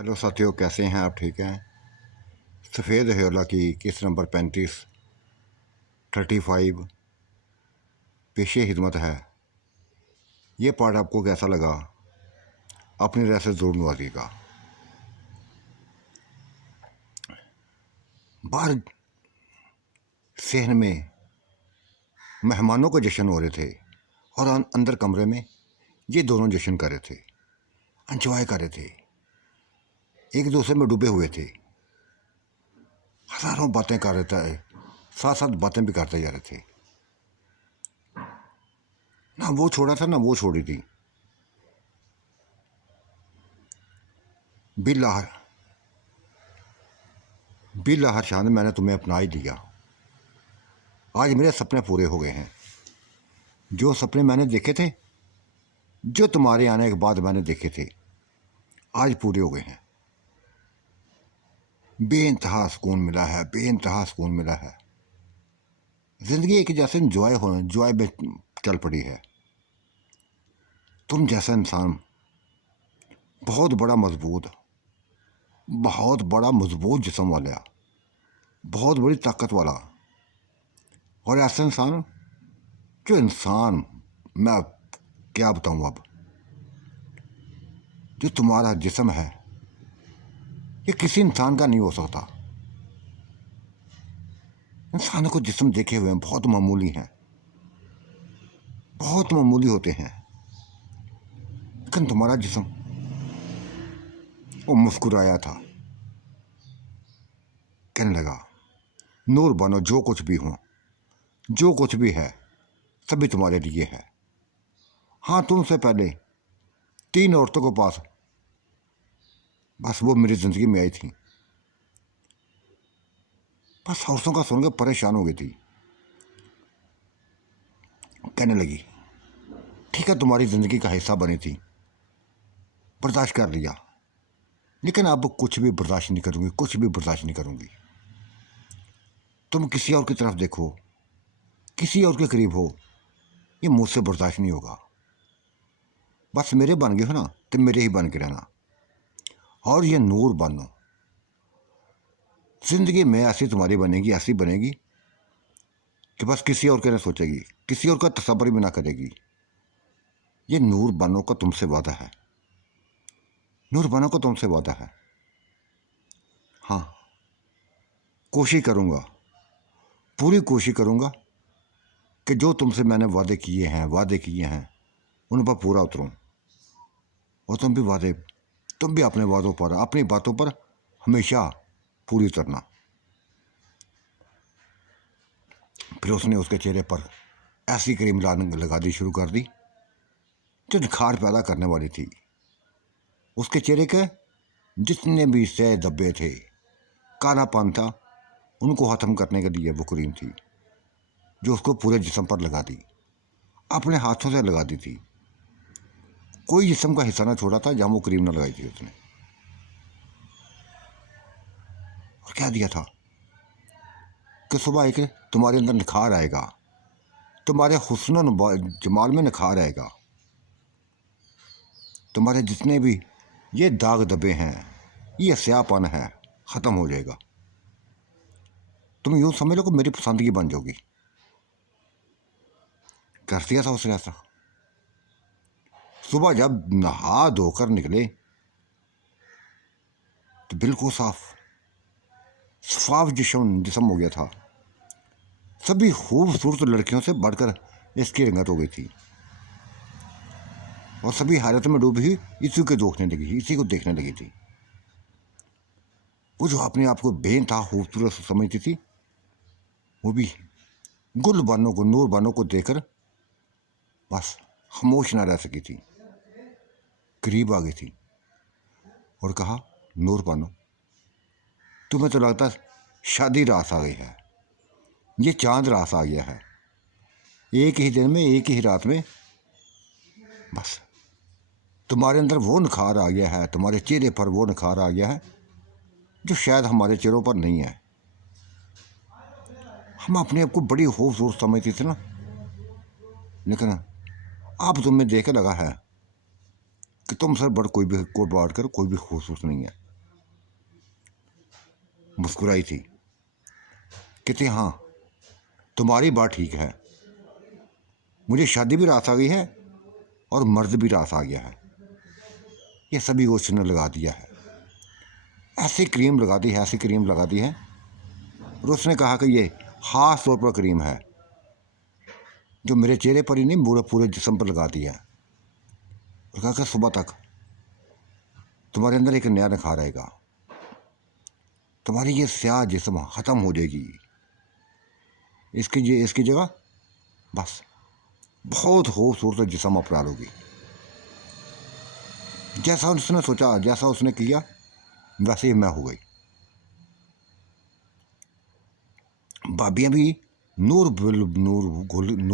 Hello साथियों, कैसे हैं आप? ठीक हैं? सफ़ेद हयोला की किस नंबर 35 पेशे हिदमत है। ये पार्ट आपको कैसा लगा? अपनी राय से ज़रूर नवाजिएगा। बाहर सहन में मेहमानों का जश्न हो रहे थे और अंदर कमरे में ये दोनों जश्न कर रहे थे, एंजॉय कर रहे थे, एक दूसरे में डूबे हुए थे, हज़ारों बातें कर रहे थे, साथ साथ बातें भी करते जा रहे थे। ना वो छोड़ा था ना वो छोड़ी थी। बिल्लाह बिल्लाह शान, मैंने तुम्हें अपना ही लिया। आज मेरे सपने पूरे हो गए हैं। जो सपने मैंने देखे थे, जो तुम्हारे आने के बाद मैंने देखे थे, आज पूरे हो गए हैं। बेइंतहा सुकून मिला है, बेइंतहा सुकून मिला है। ज़िंदगी एक जैसे जॉय में चल पड़ी है। तुम जैसा इंसान बहुत बड़ा मजबूत जिस्म वाला, बहुत बड़ी ताकत वाला, और ऐसा इंसान मैं क्या बताऊं अब, जो तुम्हारा जिस्म है ये किसी इंसान का नहीं हो सकता। इंसानों को जिस्म देखे हुए बहुत मामूली हैं, बहुत मामूली होते हैं, लेकिन तुम्हारा जिस्म, वो मुस्कुराया था, कहने लगा नूर बनो, जो कुछ भी हो, जो कुछ भी है सभी तुम्हारे लिए है। हाँ, तुमसे पहले 3 औरतों के पास, बस वो मेरी ज़िंदगी में आई थी, बस औरतों का सुनकर परेशान हो गई थी। कहने लगी ठीक है, तुम्हारी ज़िंदगी का हिस्सा बनी थी, बर्दाश्त कर लिया, लेकिन अब कुछ भी बर्दाश्त नहीं करूँगी, कुछ भी बर्दाश्त नहीं करूँगी। तुम किसी और की तरफ देखो, किसी और के करीब हो, ये मुझसे बर्दाश्त नहीं होगा। बस मेरे बन गए हो ना, तो मेरे ही बन के रहना, और ये नूर बनो। ज़िंदगी में ऐसी तुम्हारी बनेगी, ऐसी बनेगी कि बस किसी और के ना सोचेगी, किसी और का तसव्वुर भी ना करेगी। ये नूर बनो का तुमसे वादा है, नूर बनो का तुमसे वादा है। हाँ, कोशिश करूँगा, पूरी कोशिश करूँगा कि जो तुमसे मैंने वादे किए हैं उन पर पूरा उतरूँ, और तुम भी अपने वादों पर, अपनी बातों पर हमेशा पूरी उतरना। फिर उसने उसके चेहरे पर ऐसी क्रीम लगा दी शुरू कर दी जो निखार पैदा करने वाली थी। उसके चेहरे के जितने भी सह धब्बे थे, कालापन था, उनको ख़त्म करने के लिए वो क्रीम थी जो उसको पूरे जिस्म पर लगा दी, अपने हाथों से लगा दी थी। कोई जिस्म का हिस्सा ना छोड़ा था जहाँ वो क्रीम ना लगाई थी उसने। और क्या दिया था कि सुबह एक तुम्हारे अंदर निखार आएगा, तुम्हारे हुस्न जमाल में निखार आएगा, तुम्हारे जितने भी ये दाग दबे हैं, ये स्यापन है, ख़त्म हो जाएगा। तुम यूँ समझ लो कि मेरी पसंद की बन जाओगी। कर दिया था उसने ऐसा। सुबह जब नहा धोकर निकले तो बिल्कुल साफ जिस्म हो गया था। सभी खूबसूरत लड़कियों से बढ़कर इसकी रंगत हो गई थी, और सभी हैरत में डूबी हुई इसी को देखने लगी थी। वो जो अपने आप को बेइंतहा खूबसूरत समझती थी, वो भी नूर बानो को देखकर बस खामोश ना रह सकी थी। करीब आ गई थी और कहा नूर बानो, तुम्हें तो लगता शादी रास आ गई है, ये चांद रास आ गया है। एक ही दिन में, एक ही रात में बस तुम्हारे अंदर वो निखार आ गया है, तुम्हारे चेहरे पर वो निखार आ गया है जो शायद हमारे चेहरों पर नहीं है। हम अपने आप को बड़ी खूबसूरत समझती थी ना, लेकिन अब तुम्हें देख लगा है कि तुम सर बढ़ कोई भी बढ़ कर कोई भी खूबसूरत नहीं है। मुस्कुराई थी। कहती हाँ तुम्हारी बात ठीक है, मुझे शादी भी रास आ गई है और मर्द भी रास आ गया है, ये सभी उसने लगा दिया है, ऐसी क्रीम लगा दी है, ऐसी क्रीम लगा दी है। और उसने कहा कि ये खास तौर पर क्रीम है जो मेरे चेहरे पर ही नहीं पूरे पूरे जिस्म पर लगा दी है। और कहा कि सुबह तक तुम्हारे अंदर एक नया निखार आएगा, तुम्हारी ये स्याह जिस्म ख़त्म हो जाएगी, इसकी जगह बस बहुत खूबसूरत जिस्म अपना लोगी। जैसा उसने सोचा, जैसा उसने किया, वैसे ही मैं हो गई। भाभियाँ भी नूर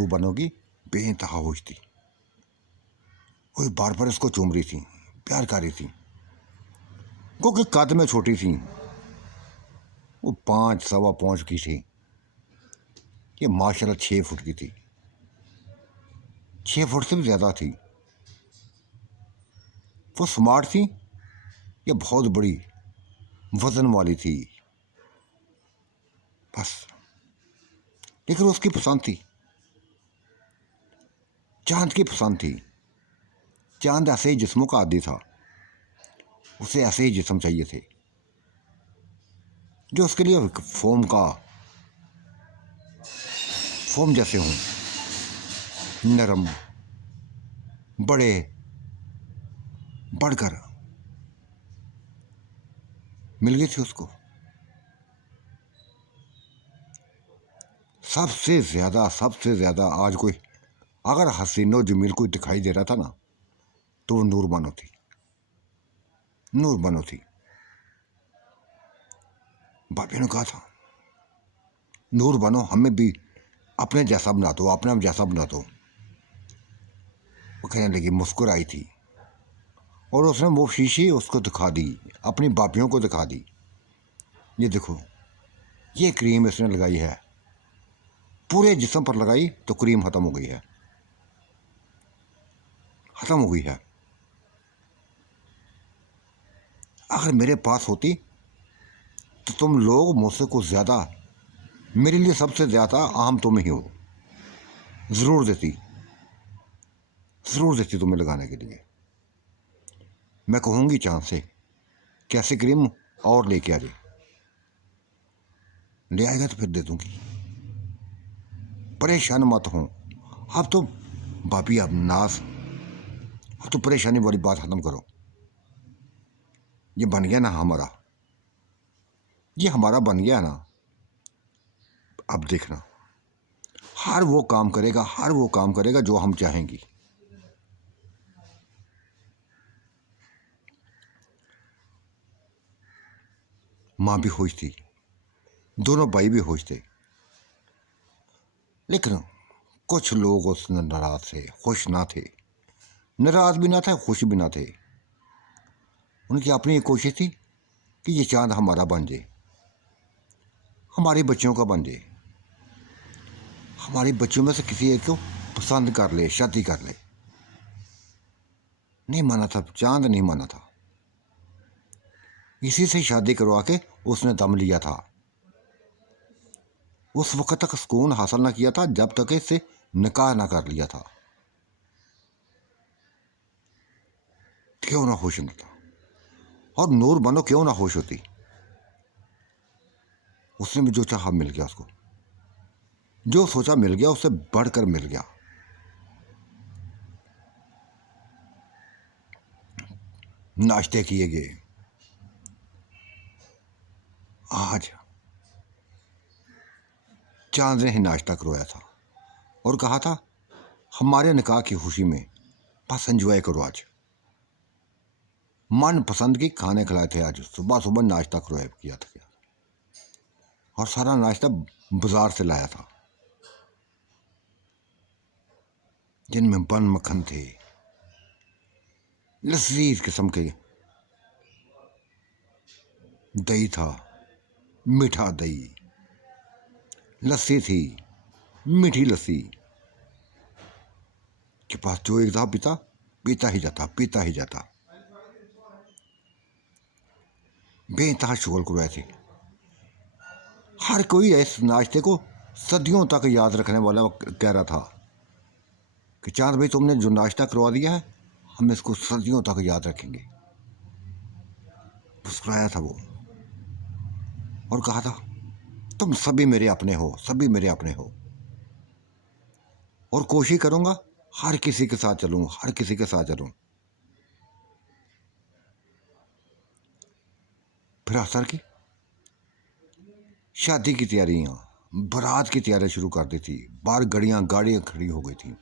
बनोगी बेइंतहा होश थी। कोई बार बार इसको चूम रही थी, प्यार कर रही थी, क्योंकि कद में छोटी थी, वो 5 सवा 5 की थी, ये माशाल्लाह 6 फुट की थी, 6 फुट से भी ज़्यादा थी। वो स्मार्ट थी, ये बहुत बड़ी वजन वाली थी बस। लेकिन उसकी पसंद थी, चांद की पसंद थी। चांद ऐसे ही जिस्मों का आदी था, उसे ऐसे ही जिस्म चाहिए थे जो उसके लिए फोम जैसे हों, नरम, बड़े, बढ़कर मिल गई थी उसको। सबसे ज़्यादा आज कोई अगर हसीनो जमील कोई दिखाई दे रहा था ना, तो वो नूर बानो थी, नूर बानो थी। भाभी ने कहा था नूर बानो हमें भी अपने जैसा बना दो, अपने आप जैसा बना दो। वो कहने लगी, मुस्कुराई थी, और उसने वो शीशी उसको दिखा दी, अपनी भाभियों को दिखा दी, ये देखो ये क्रीम इसने लगाई है, पूरे जिस्म पर लगाई तो क्रीम ख़त्म हो गई है, ख़त्म हो गई है। अगर मेरे पास होती तो तुम लोग मुझसे कुछ ज़्यादा, मेरे लिए सबसे ज़्यादा अहम तुम ही हो, ज़रूर देती तुम्हें लगाने के लिए। मैं कहूँगी चांद से कैसे क्रीम और लेके आ जाए, ले आएगा तो फिर दे दूँगी, परेशान मत हो। अब तो भाभी अब तो परेशानी वाली बात ख़त्म करो। ये बन गया ना हमारा, ये हमारा बन गया ना, अब देखना हर वो काम करेगा जो हम चाहेंगी। माँ भी खुश थी, दोनों भाई भी खुश थे, लेकिन कुछ लोग उसने नाराज थे, खुश ना थे, नाराज भी ना थे, खुश भी ना थे। उनकी अपनी एक कोशिश थी कि ये चांद हमारा बन जाए, हमारे बच्चों का बन जाए, हमारे बच्चों में से किसी एक को पसंद कर ले, शादी कर ले। नहीं माना था, चांद नहीं माना था, इसी से शादी करवा के उसने दम लिया था। उस वक्त तक सुकून हासिल ना किया था जब तक इससे निकाह ना कर लिया था। क्यों ना खुश ना था, और नूर बनो क्यों ना खुश होती। उसने भी जो चाहा मिल गया, उसको जो सोचा मिल गया, उससे बढ़कर मिल गया। नाश्ते किए गए। आज चांद ने ही नाश्ता करवाया था और कहा था हमारे निकाह की खुशी में बस एंजॉय करो। आज मन पसंद की खाने खिलाए थे, आज सुबह सुबह नाश्ता करवाया किया था, और सारा नाश्ता बाजार से लाया था, जिनमें बन मक्खन थे, लजीज किस्म के दही था, मीठा दही, लस्सी थी, मीठी लस्सी के पास जो एक था पीता ही जाता। बेइंतहा शुगल करवाए थे, हर कोई इस नाश्ते को सदियों तक याद रखने वाला कह रहा था कि चांद भाई तुमने जो नाश्ता करवा दिया है हम इसको सदियों तक याद रखेंगे। मुस्कुराया था वो और कहा था तुम सभी मेरे अपने हो, सभी मेरे अपने हो, और कोशिश करूंगा हर किसी के साथ चलूं, हर किसी के साथ चलूं। फिर असर की शादी की तैयारियां, बारात की तैयारी शुरू कर दी थी। बाहर गाड़ियां खड़ी हो गई थी,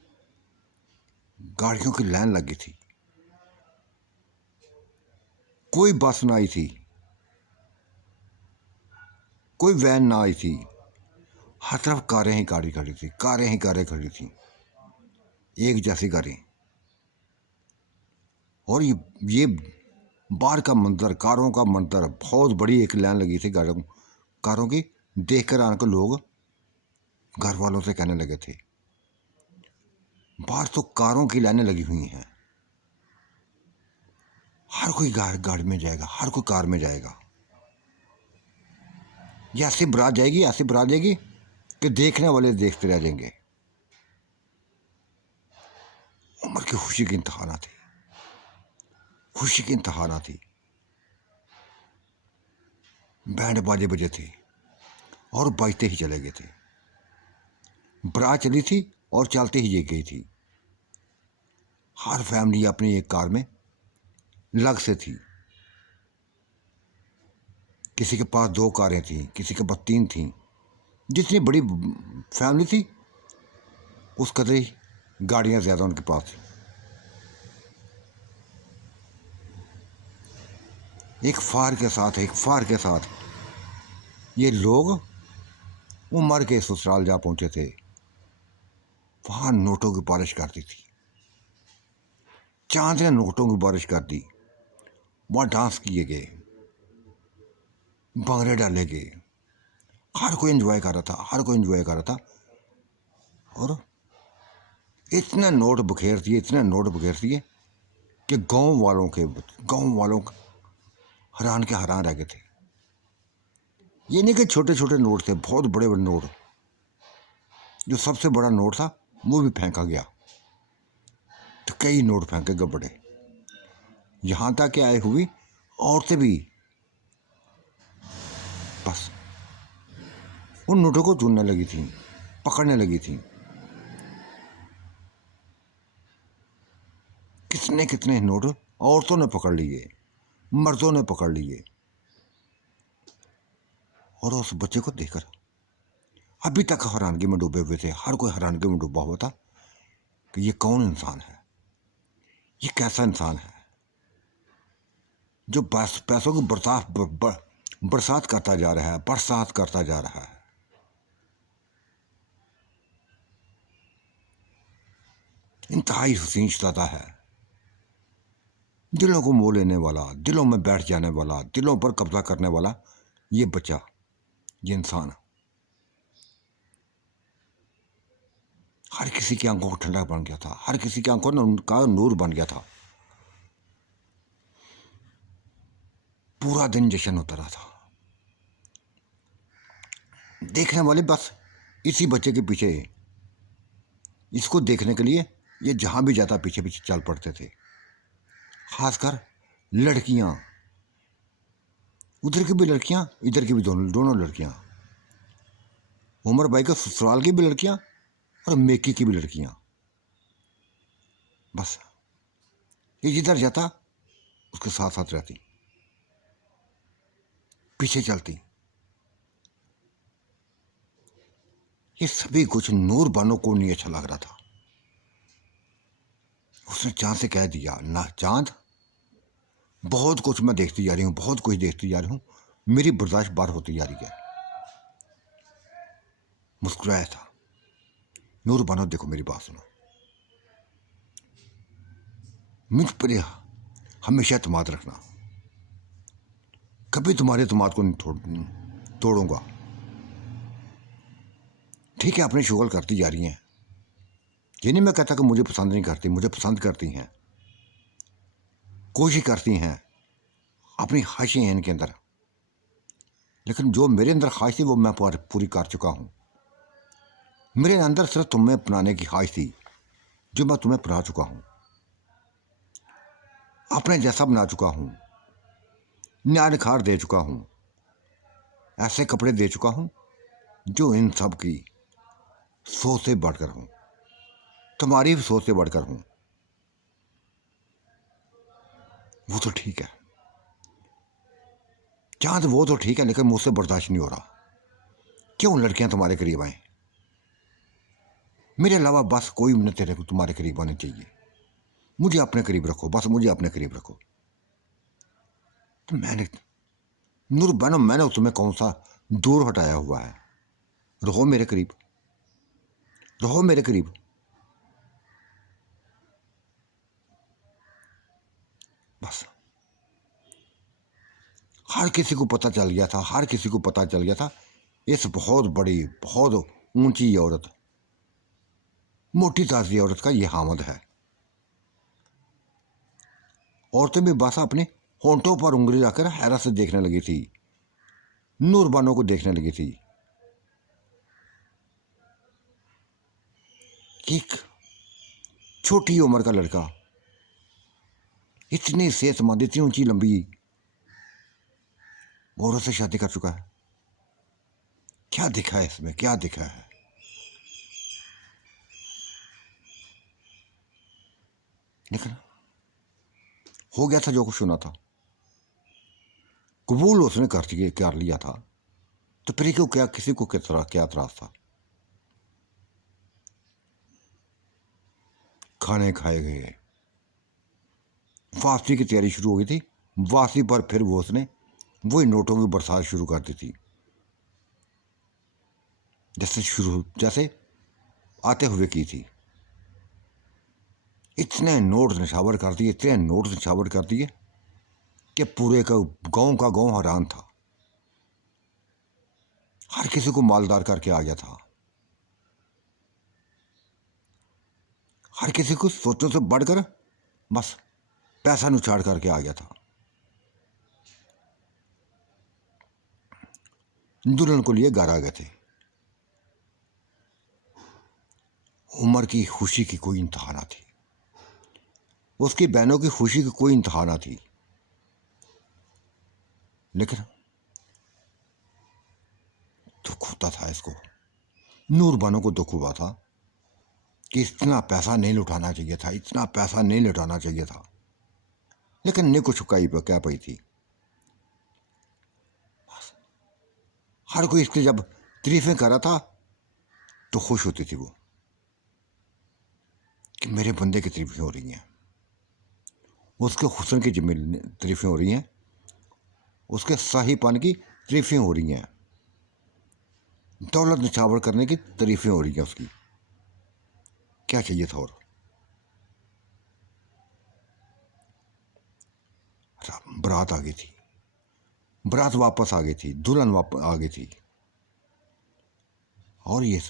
गाड़ियों की लाइन लगी थी। कोई बस ना आई थी, कोई वैन ना आई थी, हर तरफ कारें ही गाड़ी खड़ी थी, कारें ही कारें खड़ी थी, एक जैसी कारें। और ये बाहर का मंजर, कारों का मंजर, बहुत बड़ी एक लाइन लगी थी कारों की। देखकर आकर लोग घर वालों से कहने लगे थे बाहर तो कारों की लाइनें लगी हुई हैं, हर कोई गाड़ी में जाएगा, हर कोई कार में जाएगा। ये ऐसी बारात जाएगी, ऐसी बारात जाएगी कि देखने वाले देखते रह जाएंगे। उम्र की खुशी की इंतहा ना थी, खुशी की इंतहा ना थी। बैंड बाजे बजे थे और बजते ही चले गए थे। बारात चली थी और चलते ही ये गई थी। हर फैमिली अपनी एक कार में लग से थी। किसी के पास 2 कारें थीं, किसी के पास 3 थीं। जितनी बड़ी फैमिली थी उस कदर ही गाड़ियां ज़्यादा उनके पास थी। एक फार के साथ ये लोग उमर के ससुराल जा पहुंचे थे। वहां नोटों की बारिश कर दी थी, चांद ने नोटों की बारिश कर दी। वहां डांस किए गए, भंगड़े डाले गए, हर कोई एंजॉय कर रहा था, हर कोई एंजॉय कर रहा था। और इतने नोट बखेर दिए कि गांव वालों हैरान के हैरान रह गए थे। ये नहीं कि छोटे छोटे नोट थे, बहुत बड़े बड़े नोट। जो सबसे बड़ा नोट था वो भी फेंका गया, तो कई नोट फेंके गए बड़े। यहाँ तक कि आए हुई औरतें भी बस उन नोटों को चुनने लगी थी, पकड़ने लगी थी। कितने कितने नोट औरतों ने पकड़ लिए, मर्दों ने पकड़ लिए। और उस बच्चे को देखकर अभी तक हैरानगी में डूबे हुए थे, हर कोई हैरानगी में डूबा हुआ था कि ये कौन इंसान है, ये कैसा इंसान है जो पैसों की बरसात करता जा रहा है, बरसात करता जा रहा है। इंतहाई हसीन शहज़ादा है, दिलों को मोह लेने वाला, दिलों में बैठ जाने वाला, दिलों पर कब्जा करने वाला ये बच्चा, ये इंसान हर किसी की आंखों को ठंडा बन गया था, हर किसी की आंखों में उनका नूर बन गया था। पूरा दिन जश्न होता रहा था। देखने वाले बस इसी बच्चे के पीछे, इसको देखने के लिए ये जहां भी जाता पीछे पीछे चल पड़ते थे। खासकर लड़कियां, उधर की भी लड़कियां, इधर की भी दोनों लड़कियां, उमर भाई के ससुराल की भी लड़कियां और मेकी की भी लड़कियां। बस ये जिधर जाता उसके साथ साथ रहती, पीछे चलती। ये सभी कुछ नूर बानो को नहीं अच्छा लग रहा था। उसने चांद से कह दिया, ना चांद, बहुत कुछ मैं देखती जा रही हूँ, बहुत कुछ देखती जा रही हूँ, मेरी बर्दाश्त बार होती जा रही है। मुस्कुराया था, नूर बानो देखो मेरी बात सुनो, मुझ पर हमेशा एतमाद रखना, कभी तुम्हारे एतमाद को नहीं तोड़ूंगा। ठीक है, अपनी शुगल करती जा रही हैं, ये नहीं मैं कहता कि मुझे पसंद नहीं करती, मुझे पसंद करती हैं, कोशिश करती हैं, अपनी ख्वाहिशें हैं इनके अंदर, लेकिन जो मेरे अंदर ख्वाहिश थी वो मैं पूरी कर चुका हूँ। मेरे अंदर सिर्फ तुम्हें अपनाने की ख्वाहिश थी, जो मैं तुम्हें अपना चुका हूँ, अपने जैसा बना चुका हूँ, न्याय निखार दे चुका हूँ, ऐसे कपड़े दे चुका हूँ जो इन सब की सोच से बढ़कर हूँ, तुम्हारी भी सोच से बढ़कर हूँ। वो तो ठीक है चांद, वो तो ठीक है, लेकिन मुझसे बर्दाश्त नहीं हो रहा। क्यों लड़कियां तुम्हारे करीब आए? मेरे अलावा बस कोई न तेरे को तुम्हारे करीब आने चाहिए। मुझे अपने करीब रखो, बस मुझे अपने करीब रखो। तो मैंने नूर बनो, मैंने तुम्हें कौन सा दूर हटाया हुआ है? रहो मेरे करीब, रहो मेरे करीब। बस हर किसी को पता चल गया था, हर किसी को पता चल गया था इस बहुत बड़ी, बहुत ऊंची औरत, मोटी ताजी औरत का ये हामद है। औरतें भी बस अपने होंठों पर उंगली रखकर हैरत से देखने लगी थी, नूरबानो को देखने लगी थी। एक छोटी उम्र का लड़का इतनी सेहतमंद, इतनी ऊंची लंबी औरत से शादी कर चुका है। क्या दिखा है इसमें, क्या दिखा है? लेकिन हो गया था जो कुछ सुना था, कबूल उसने कर लिया था, तो फिर क्यों, क्या किसी को क्या त्रास था? खाने खाए गए, वापसी की तैयारी शुरू हो गई थी। वापसी पर फिर वो उसने वही नोटों की बरसात शुरू कर दी थी, जैसे आते हुए की थी। इतने नोट निछावर कर दिए, इतने नोट निछावर कर दिए कि पूरे का गांव हैरान था। हर किसी को मालदार करके आ गया था, हर किसी को सोचों से बढ़कर बस पैसा नुछाड़ करके आ गया था। दुल्हन को लिए घर आ गए थे। उमर की खुशी की कोई इंतहा ना थी, उसकी बहनों की खुशी की कोई इंतहा ना थी। लेकिन दुख होता था इसको, नूरबानो को दुख हुआ था कि इतना पैसा नहीं लुटाना चाहिए था, इतना पैसा नहीं लुटाना चाहिए था। लेकिन ने कुछ क्या पाई थी। हर कोई इसकी जब तारीफें कर रहा था तो खुश होती थी वो कि मेरे बंदे की तारीफें हो रही हैं, उसके हुस्न की तारीफें हो रही हैं, उसके साहीपन की तारीफें हो रही हैं, दौलत निछावर करने की तारीफें हो रही हैं उसकी। क्या चाहिए था? और बारात आ गई थी, बारात वापस आ गई थी, दुल्हन वापस आ गई थी। और ये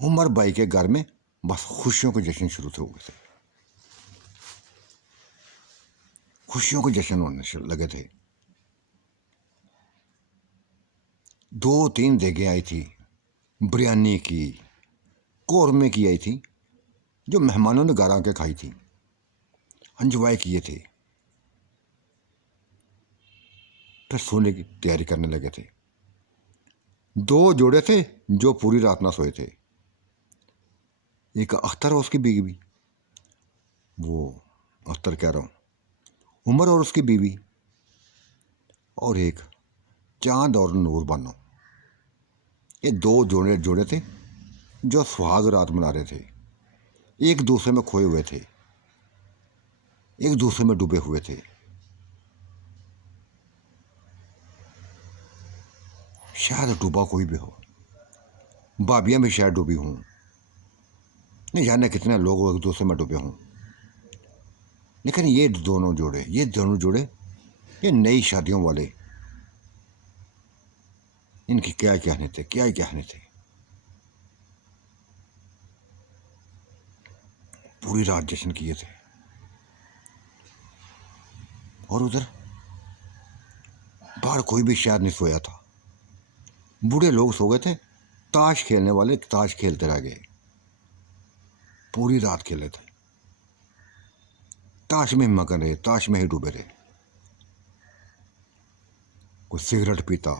उमर भाई के घर में बस खुशियों के जश्न शुरू हो गए थे, खुशियों के जश्न होने लगे थे। 2-3 देगे आई थी, बिरयानी की, कौरमे की आई थी, जो मेहमानों ने घर आके खाई थी, एंजॉय किए थे। फिर सोने की तैयारी करने लगे थे। 2 जोड़े थे जो पूरी रात ना सोए थे। एक अख्तर और उसकी बीवी, वो अख्तर कह रहा हूँ, उमर और उसकी बीवी, और एक चांद और नूर बानो। ये 2 जोड़े जोड़े थे जो सुहाग रात मना रहे थे, एक दूसरे में खोए हुए थे, एक दूसरे में डूबे हुए थे। शायद डूबा कोई भी हो, भाभियाँ भी शायद डूबी हों, नहीं जाने कितने लोग एक दूसरे में डूबे हों। लेकिन ये दोनों जोड़े, ये नई शादियों वाले, इनके क्या कहने थे, क्या ही कहने थे। पूरी रात जश्न किए थे। और उधर बाहर कोई भी शायद नहीं सोया था। बूढ़े लोग सो गए थे, ताश खेलने वाले ताश खेलते रह गए, पूरी रात खेले थे, ताश में ही मगन रहे, ताश में ही डूबे रहे। कोई सिगरेट पीता,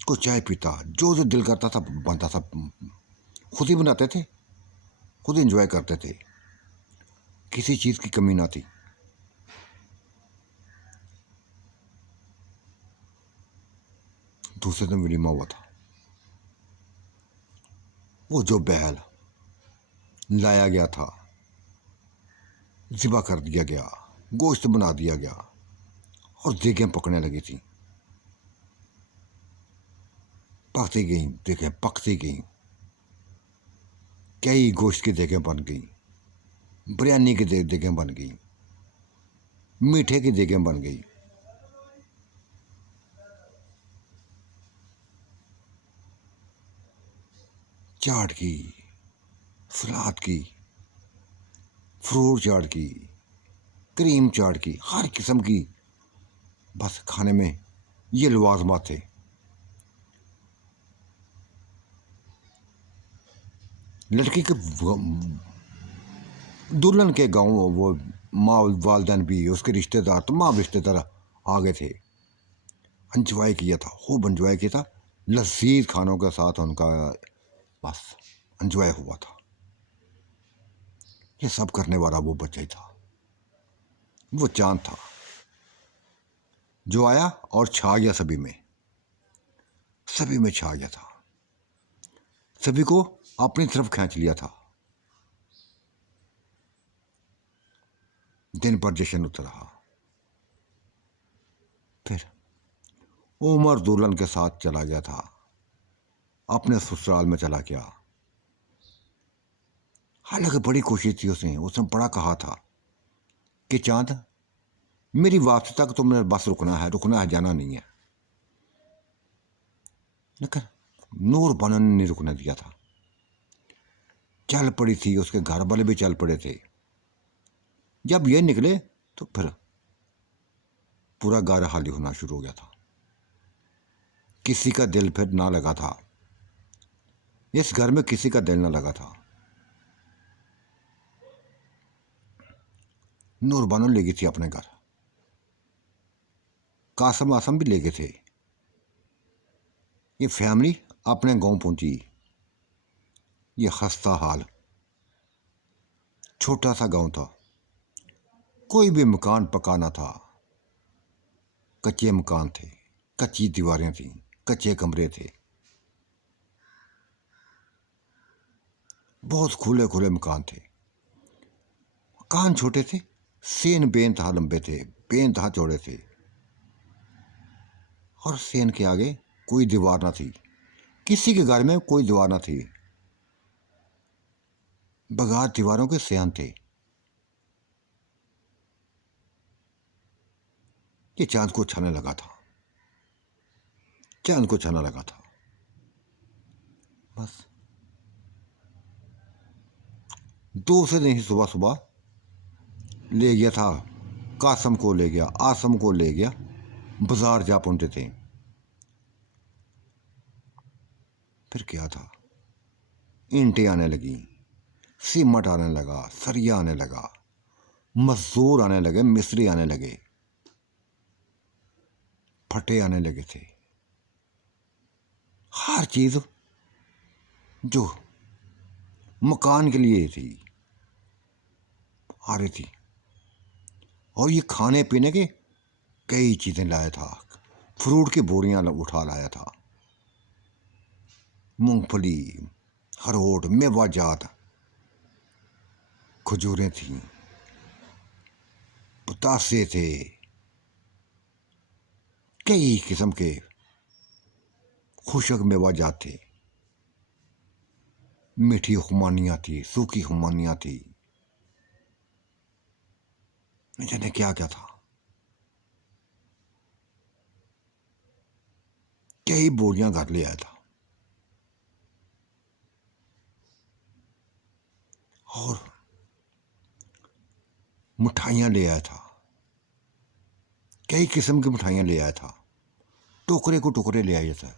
कोई चाय पीता, जो जो दिल करता था बनता था, खुद ही बनाते थे, खुद एंजॉय करते थे, किसी चीज़ की कमी ना थी। दूसरे दिन वलीमा हुआ था। वो जो बैल लाया गया था, ज़िबा कर दिया गया, गोश्त बना दिया गया और देखें पकने लगी थी। पकती गई देखें, पकती गई, कई गोश्त की देखें बन गई, बिरयानी की देखें बन गई, मीठे की देखें बन गई। चाट की, सलाद की, फ्रूट चाट की, क्रीम चाट की, हर किस्म की, बस खाने में ये लवाजमात थे। लड़की के दुल्हन के गांव वो माँ वालदेन भी, उसके रिश्तेदार, तमाम रिश्तेदार आ गए थे। एंजॉय किया था, खूब एंजॉय किया था, लजीज खानों के साथ उनका बस एंजॉय हुआ था। ये सब करने वाला वो बच्चा ही था, वो चांद था जो आया और छा गया सभी में, सभी में छा गया था, सभी को अपनी तरफ खींच लिया था। दिन पर जश्न उतर रहा। फिर उमर दुल्हन के साथ चला गया था, अपने ससुराल में चला गया। हालांकि बड़ी कोशिश थी उसने बड़ा कहा था कि चांद मेरी वापसी तक तुमने बस रुकना है, जाना नहीं है। लेकिन नूर बनन ने नहीं रुकने दिया था। चल पड़ी थी, उसके घर वाले भी चल पड़े थे। जब ये निकले तो फिर पूरा गारा खाली होना शुरू हो गया था। किसी का दिल फिर ना लगा था, इस घर में किसी का दिल ना लगा था। नूर बानो ले गई थी अपने घर, कासम आसम भी ले गए थे। ये फैमिली अपने गांव पहुंची। ये खस्ता हाल छोटा सा गांव था, कोई भी मकान पका ना था, कच्चे मकान थे, कच्ची दीवारें थीं, कच्चे कमरे थे, बहुत खुले खुले मकान थे। मकान छोटे थे, सेन बेनतहा लंबे थे, बेनतहा चौड़े थे, और सेन के आगे कोई दीवार ना थी, किसी के घर में कोई दीवार ना थी, बगैर दीवारों के सेन थे। ये चांद को छाने लगा था, चांद को छाना लगा था। बस दूसरे दिन ही सुबह सुबह ले गया था, कासम को ले गया, आसम को ले गया, बाजार जा पहुंचे थे। फिर क्या था, ईंटें आने लगी, सीमट आने लगा, सरिया आने लगा, मजदूर आने लगे, मिस्त्री आने लगे, फटे आने लगे थे। हर चीज जो मकान के लिए थी आ रही थी। और ये खाने पीने के कई चीजें लाया था, फ्रूट की बोरियां उठा लाया था, मूंगफली, अखरोट, मेवाजात, खजूरें थीं, पतासे थे, कई किस्म के खुशक मेवाजात थे, मीठी खुमानियाँ थी, सूखी खुमानियाँ थी, न जाने क्या क्या था। कई बोरियां घर ले आया था और मिठाइयाँ ले आया था, कई किस्म की मिठाइयाँ ले आया था। टोकरे को टोकरे ले आया था।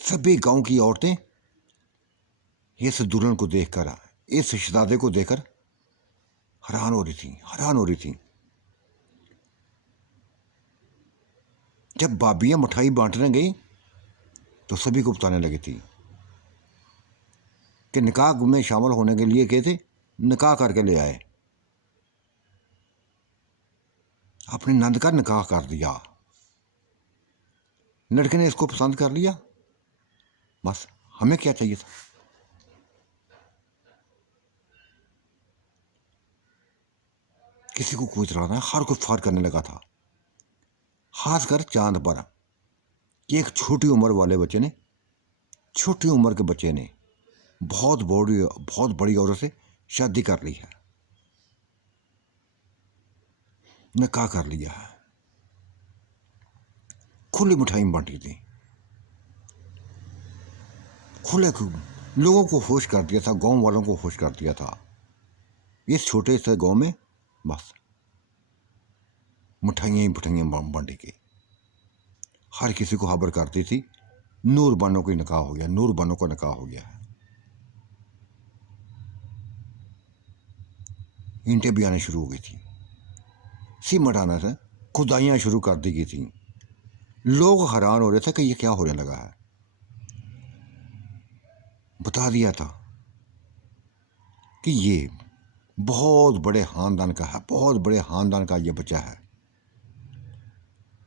सभी गांव की औरतें इस दुल्हन को देखकर, इस शहजादे को देखकर हैरान हो रही थी, हैरान हो रही थी। जब भाभियां मिठाई बांटने गई तो सभी को बताने लगी थी कि निकाह में शामिल होने के लिए गए थे, निकाह करके ले आए, अपनी नंद का निकाह कर दिया, लड़के ने इसको पसंद कर लिया, बस हमें क्या चाहिए था। किसी को कोई तरह ना हर कोई फार करने लगा था, खासकर चांद पर कि एक छोटी उम्र वाले बच्चे ने, छोटी उम्र के बच्चे ने बहुत बड़ी औरत से शादी कर ली है, निकाह कर लिया है। खुली मिठाई बांटी थी, खुले लोगों को खुश कर दिया था, गांव वालों को खुश कर दिया था। इस छोटे से गांव में बस मिठाइयाँ ही मिठाइयाँ बांटी गई। हर किसी को खबर करती थी नूर बानो का निकाह हो गया, नूर बानो का निकाह हो गया है। ईंटें भी आने शुरू हो गई थी, सीमेंट आना था, खुदाइयाँ शुरू कर दी गई थी। लोग हैरान हो रहे थे कि ये क्या होने लगा है। बता दिया था कि ये बहुत बड़े खानदान का है, बहुत बड़े खानदान का ये बच्चा है,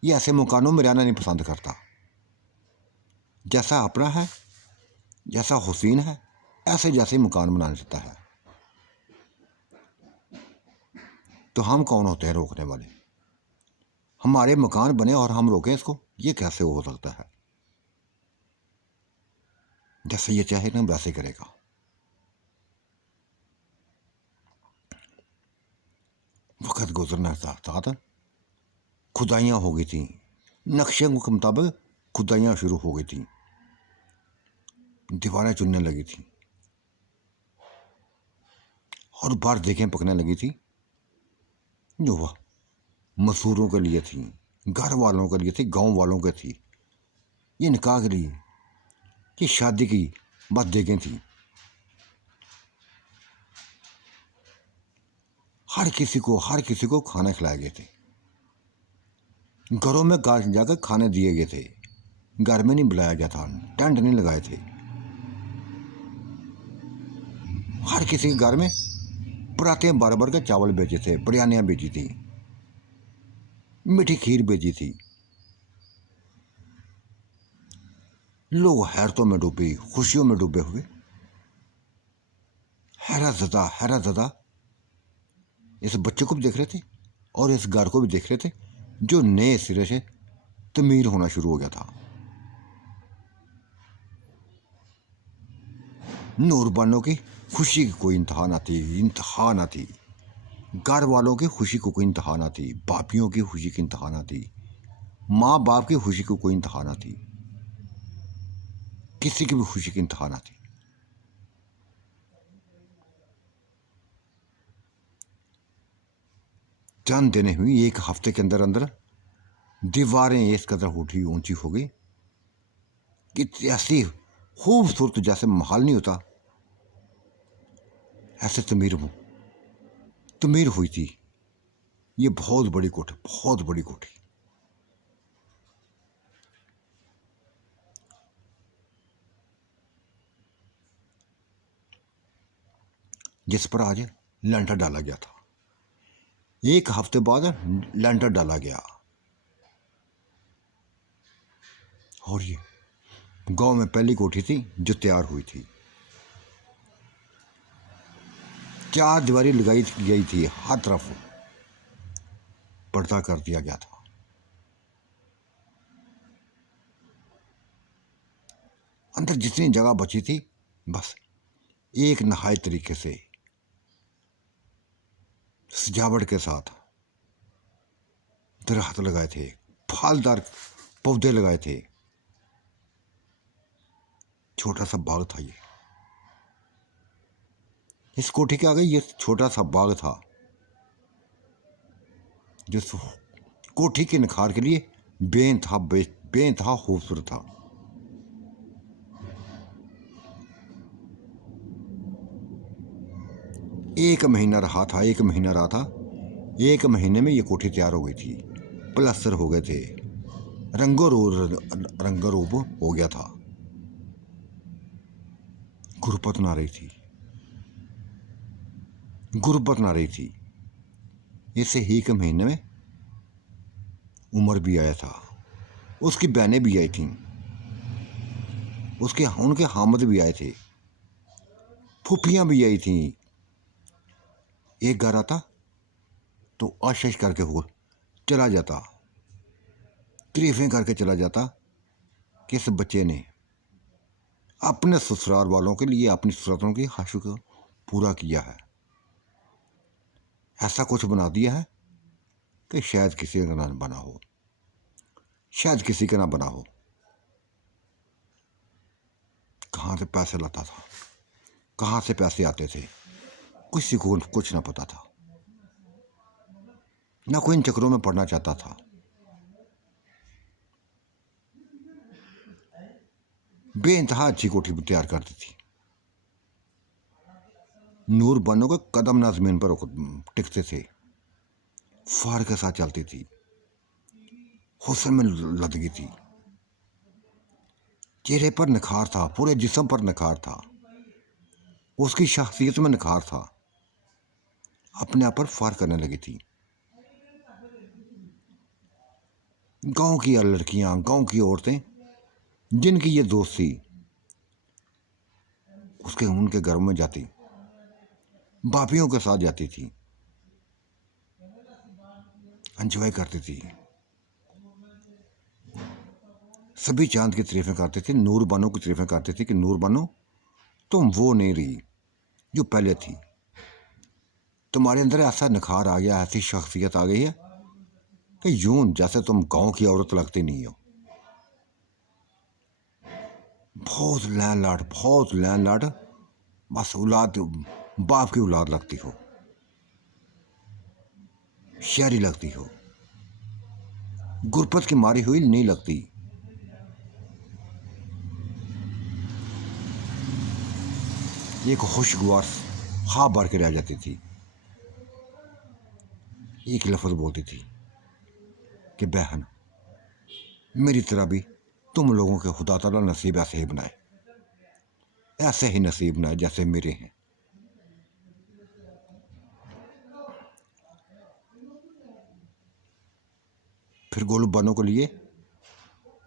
ये ऐसे मकानों में रहना नहीं पसंद करता, जैसा अपना है, जैसा हुसैन है, ऐसे जैसे मकान बनाना चाहता है। तो हम कौन होते हैं रोकने वाले? हमारे मकान बने और हम रोकें इसको? ये कैसे हो सकता है? जैसे ये चाहे ना वैसे करेगा। वक्त गुजरना साथ खुदाइयाँ हो गई थी, नक्शे के मुताबिक खुदाइयाँ शुरू हो गई थी, दीवारें चुनने लगी थी और बार देखें पकने लगी थी, जो वह मजदूरों के लिए थी, घर वालों के लिए थी, गांव वालों के थी, ये निकाह के लिए, ये शादी की बात देखें थी। हर किसी को खाना खिलाए गए थे, घरों में जाकर खाने दिए गए थे, घर में नहीं बुलाया गया था, टेंट नहीं लगाए थे। हर किसी के घर में पराते भर के चावल बेचे थे, बिरयानियाँ बेची थी, मीठी खीर बेची थी। लोग हैरतों में डूबे, खुशियों में डूबे हुए, हैरत ज़दा इस बच्चे को भी देख रहे थे और इस घर को भी देख रहे थे, जो नए सिरे से तमीर होना शुरू हो गया था। नूरबानों की खुशी की कोई इंतहा ना थी, घर वालों की खुशी को कोई इंतहा ना थी, बापियों की खुशी की इंतहा ना थी, माँ बाप की खुशी को कोई इंतहा ना थी, किसी की भी खुशी की इंतहा ना थी। चंद दिन हुई, एक हफ्ते के अंदर अंदर दीवारें इस कदर उठी ऊंची हो गई कि ऐसी खूबसूरत जैसे महल नहीं होता, ऐसे तमीर हुई थी। ये बहुत बड़ी कोठी, बहुत बड़ी कोठी, जिस पर आज लेंटर डाला गया था। एक हफ्ते बाद लेंटर डाला गया और ये गांव में पहली कोठी थी जो तैयार हुई थी। 4 दीवारी लगाई गई थी, हर तरफ पर्दा कर दिया गया था। अंदर जितनी जगह बची थी, बस एक नहाय तरीके से सजावट के साथ दरख्त लगाए थे, फलदार पौधे लगाए थे, छोटा सा बाग था ये। इस कोठी के आगे ये छोटा सा बाग था जो कोठी के निखार के लिए बेइंतहा खूबसूरत था। एक महीना रहा था, 1 महीने में ये कोठी तैयार हो गई थी, प्लस्तर हो गए थे, रंगो रूप हो गया था। गुरबत ना रही थी। इससे ही 1 महीने में उमर भी आया था, उसकी बहनें भी आई थीं, उनके हामद भी आए थे, फूफियाँ भी आई थीं। एक घर आता तो आशीष करके हो चला जाता, तारीफें करके चला जाता कि इस बच्चे ने अपने ससुराल वालों के लिए अपनी ससुरालों की ख्वाहिशों को पूरा किया है। ऐसा कुछ बना दिया है कि शायद किसी का ना बना हो, शायद किसी का ना बना हो। कहाँ से पैसे लाता था, कहाँ से पैसे आते थे, किसी को कुछ ना पता था, ना कोई इन चक्रों में पड़ना चाहता था। बेइंतहा अच्छी कोठी तैयार करती थी। नूर बानो के कदम ना जमीन पर टिकते थे, फार के साथ चलती थी, हुस्न में लदगी थी, चेहरे पर निखार था, पूरे जिस्म पर निखार था, उसकी शख्सियत में निखार था, अपने आप पर फार करने लगी थी। गांव की लड़कियां, गांव की औरतें जिनकी ये दोस्त थी, उनके घरों में जाती, भाभियों के साथ जाती थी, एंजॉय करती थी। सभी चांद की तारीफें करते थे, नूर बानो की तारीफें करते थे कि नूर बानो, तुम वो नहीं रही जो पहले थी, तुम्हारे अंदर ऐसा निखार आ गया, ऐसी शख्सियत आ गई है कि यूं जैसे तुम गांव की औरत लगती नहीं हो। बहुत लैन लाड, बस औलाद, बाप की औलाद लगती हो, शहरी लगती हो, गुरबत की मारी हुई नहीं लगती। एक खुशगवार ख्वाब भर के रह जाती थी। एक लफ्ज़ बोलती थी कि बहन, मेरी तरह भी तुम लोगों के खुदा ताला नसीब ऐसे ही बनाए, ऐसे ही नसीब बनाए जैसे मेरे हैं। फिर गोलू बानो को लिए,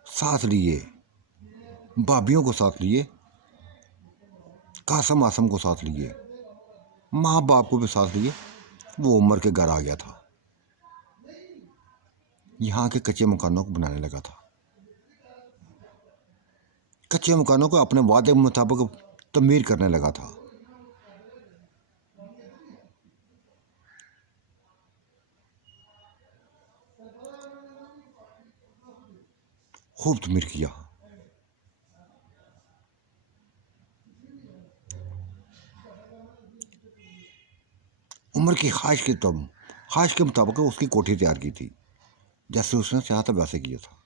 साथ लिए, भाभियों को साथ लिए, कासम आसम को साथ लिए, माँ बाप को भी साथ लिए, वो उमर के घर आ गया था। यहाँ के कच्चे मकानों को बनाने लगा था, कच्चे मकानों को अपने वादे के मुताबिक तमीर करने लगा था। खूब तमीर किया। उमर की ख्वाहिश के मुताबिक उसकी कोठी तैयार की थी, जैसे उसने चाहा था वैसे किया था।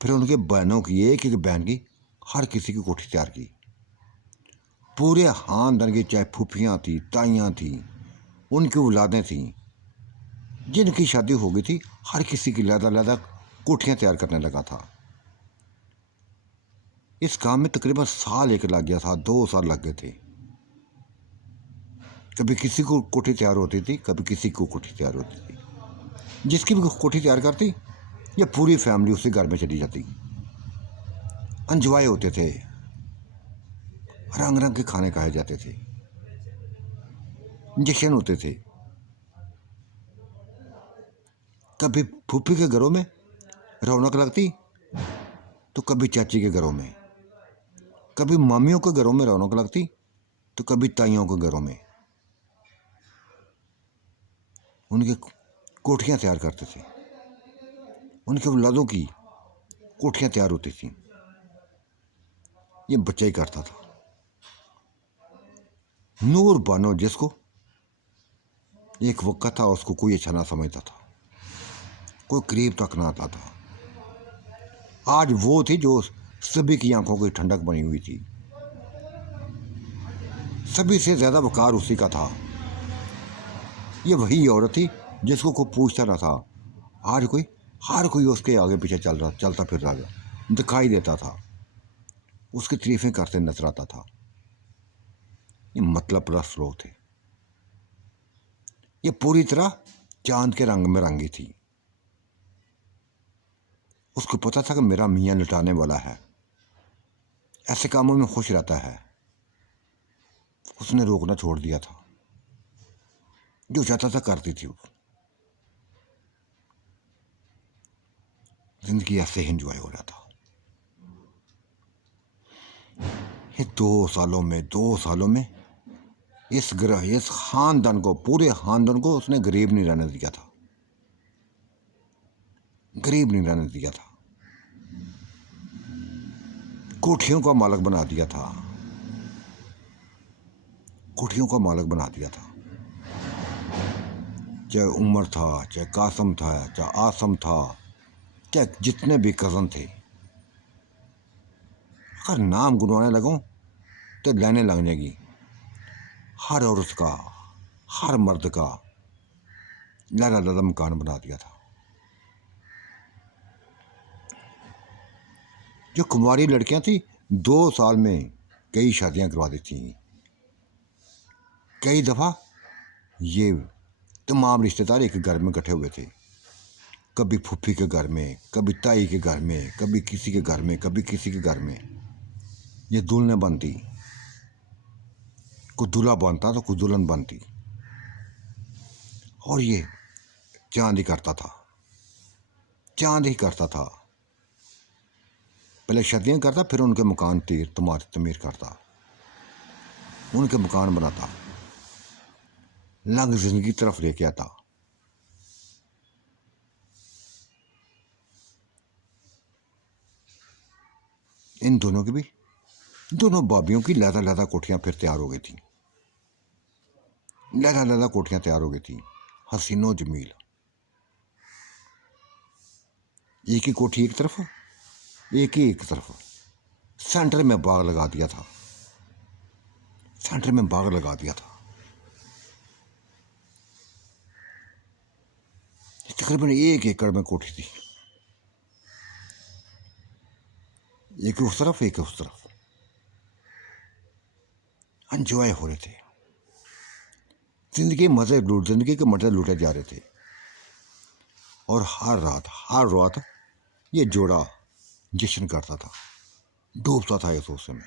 फिर उनके बहनों की, एक एक बहन की, हर किसी की कोठी तैयार की। पूरे खानदान की, चाहे फूफियाँ थी, ताइयाँ थी, उनकी औलादें थीं, जिनकी शादी हो गई थी, हर किसी की लदा कोठियाँ तैयार करने लगा था। इस काम में तकरीबन साल एक लग गया था, 2 साल लग गए थे। कभी किसी को कोठी तैयार होती थी, कभी किसी को कोठी तैयार होती थी। जिसकी भी कोठी तैयार करती, ये पूरी फैमिली उसी घर में चली जाती। एंजॉय होते थे, रंग रंग के खाने खाए जाते थे, इंजेक्शन होते थे। कभी फूफी के घरों में रौनक लगती, तो कभी चाची के घरों में, कभी मामियों के घरों में रौनक लगती, तो कभी ताइयों के घरों में। उनकी कोठियाँ तैयार करते थे, उनके औलादों की कोठियाँ तैयार होती थी। ये बच्चा ही करता था। नूर बानो, जिसको एक वक्त था उसको कोई अच्छा ना समझता था, कोई करीब तक ना आता था। आज वो थी जो सभी की आंखों की ठंडक बनी हुई थी। सभी से ज़्यादा वकार उसी का था। ये वही औरत थी जिसको कोई पूछता ना था। आज कोई हर कोई उसके आगे पीछे चलता फिर रहा दिखाई देता था, उसकी तारीफें करते नजर आता था। ये मतलब परस्त लोग थे। ये पूरी तरह चांद के रंग में रंगी थी। उसको पता था कि मेरा मियाँ लुटाने वाला है, ऐसे कामों में खुश रहता है। उसने रोकना छोड़ दिया था, जो चाहता था करती थी वो। जिंदगी ऐसे ही एंजॉय हो रहा था। ये 2 सालों में इस खानदान को, पूरे खानदान को उसने गरीब नहीं रहने दिया था। गरीब नहीं रहने दिया था। कोठियों का मालिक बना दिया था। कोठियों का मालिक बना दिया था। चाहे उमर था, चाहे कासम था, चाहे आसम था, चाहे जितने भी कज़न थे। अगर नाम गुनवाने लगूं तो लाइनें लग जाएगी। हर औरत का, हर मर्द का लड़ा लड़ा मकान बना दिया था। जो कुंवारी लड़कियां थी 2 साल में कई शादियां करवा दी थी। कई दफ़ा ये तमाम रिश्तेदार एक घर में इकट्ठे हुए थे। कभी फूफी के घर में, कभी ताई के घर में, कभी किसी के घर में, कभी किसी के घर में। ये दुल्हनें बनती, कोई दूल्हा बनता तो कोई दुल्हन बनती। और ये चांद ही करता था, चांद ही करता था। पहले शादियाँ करता, फिर उनके मकान तमीर करता, उनके मकान बनाता, लंग जिंदगी तरफ लेके आता। इन दोनों की भी, दोनों भाभियों की लहदा लहदा कोठियाँ फिर तैयार हो गई थी। लहदा लहदा कोठियाँ तैयार हो गई थी, हसीनो जमील। एक ही कोठी एक तरफ, एक ही एक तरफ। सेंटर में बाग लगा दिया था, सेंटर में बाग लगा दिया था। तकरीबन 1 एकड़ में कोठी थी, एक उस तरफ एक उस तरफ। एंजॉय हो रहे थे, जिंदगी के मजे लूटे जा रहे थे। और हर रात ये जोड़ा जश्न करता था, डूबता था इस गुस्से में।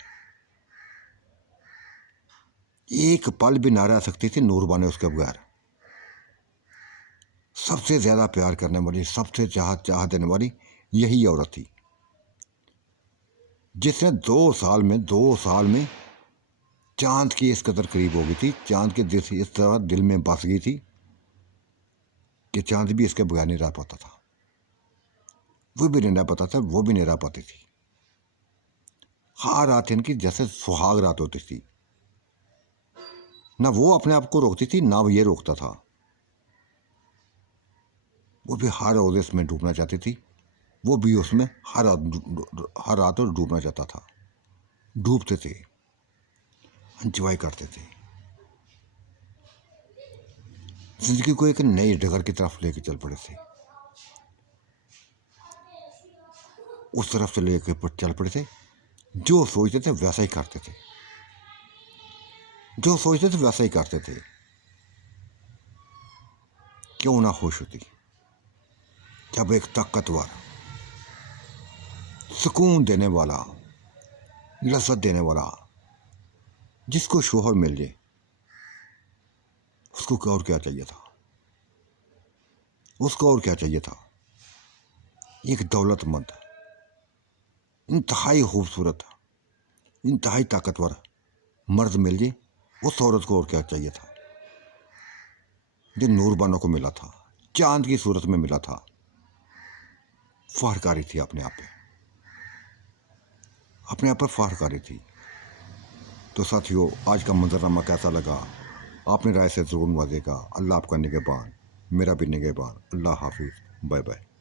एक पल भी ना रह सकती थी नूरबा ने उसके बगैर। सबसे ज्यादा प्यार करने वाली, सबसे चाह देने वाली यही औरत थी, जिसने 2 साल में चांद की इस कदर करीब हो गई थी, चांद के दिल इस तरह दिल में बस गई थी कि चांद भी इसके बगैर नहीं रह पाता था। वो भी नहीं रह पाता था, वो भी नहीं रह पाती थी। हर रात इनकी जैसे सुहाग रात होती थी। ना वो अपने आप को रोकती थी, ना वो ये रोकता था। वो भी हर रोज इसमें डूबना चाहती थी, वो भी उसमें हर रात डूबना चाहता था। डूबते थे, एंजॉय करते थे, जिंदगी को एक नई डगर की तरफ लेके चल पड़े थे। उस तरफ से लेके चल पड़े थे, जो सोचते थे वैसा ही करते थे, जो सोचते थे वैसा ही करते थे। क्यों ना खुश होती जब एक ताकतवर, सुकून देने वाला, लज्जत देने वाला, जिसको शोहर मिल जाए, उसको और क्या चाहिए था। उसको और क्या चाहिए था। एक दौलतमंद, इंतहाई खूबसूरत, इंतहाई ताकतवर मर्द मिल जाए, उस औरत को और क्या चाहिए था। जो नूरबानो को मिला था, चांद की सूरत में मिला था। फारकारी थी अपने आप पे, अपने आप पर फारकारी थी। तो साथियों, आज का मंजरनामा कैसा लगा, आपने राय से ज़रूर नवाजेगा। अल्लाह आपका निगहबान। मेरा भी निगहबान। अल्लाह हाफिज़, बाय बाय।